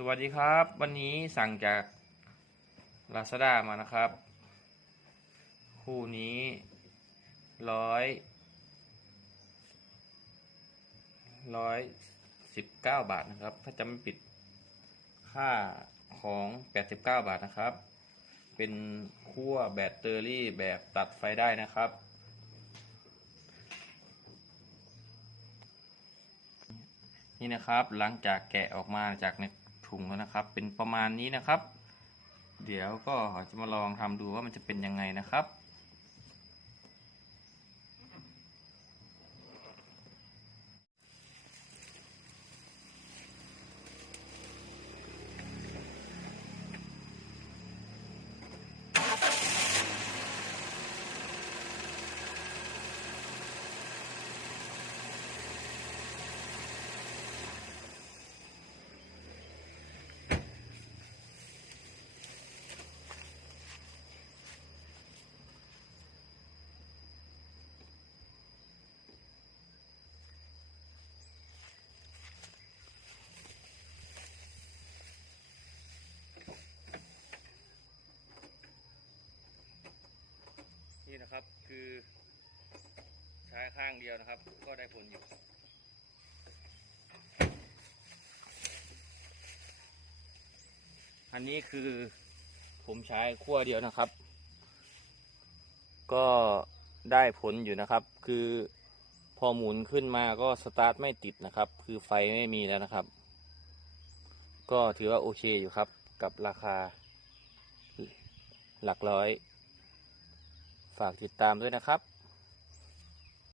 สวัสดีครับ วันนี้สั่งจาก Lazada มานะครับ คู่นี้ร้อยร้อยสิบเก้าบาทนะครับ ถ้าจำไม่ผิดค่าของแปดสิบเก้าบาทนะครับ เป็นขั้วแบตเตอรี่แบบตัดไฟได้นะครับ นี่นะครับหลังจากแกะออกมาจากใน ถุงแล้วนะครับ เป็นประมาณนี้นะครับ เดี๋ยวก็จะมาลองทำดูว่ามันจะเป็นยังไงนะครับ นะครับ คือใช้ข้างเดียวนะครับ ก็ได้ผลอยู่อันนี้คือผมใช้ขั้วเดียวนะครับ ก็ได้ผลอยู่นะครับ คือพอหมุนขึ้นมาก็สตาร์ทไม่ติดนะครับ คือไฟไม่มีแล้วนะครับ ก็ถือว่าโอเคอยู่ครับ กับราคาหลักร้อย ฝากติดตามด้วยนะครับ